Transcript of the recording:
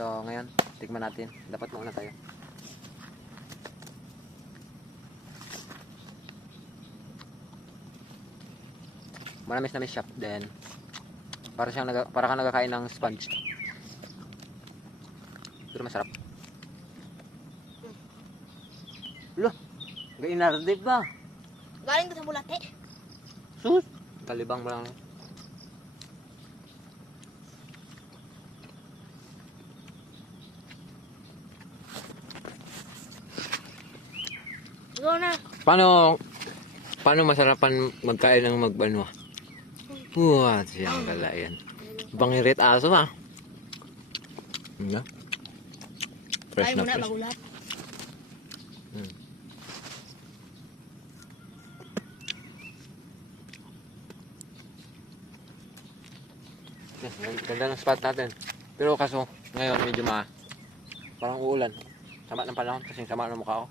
So ngayon, tikman natin. Dapat mauna tayo. Manamis-namis siya. Then, para kang nagkakain ng sponge. Pero masarap. Loh, gainarde ba? Galing to sa Bulate. Sus! Kalibang mo lang. Go na. Paano masarapan magkain ng magbano? What? Siyang galayan. Bangirit aso ha. Nga. Fresh Ay na muna fresh. magulat. Ganda ng spot natin. Pero kaso, ngayon medyo parang uulan. Sama ng panahon kasi sama ng mukha ko.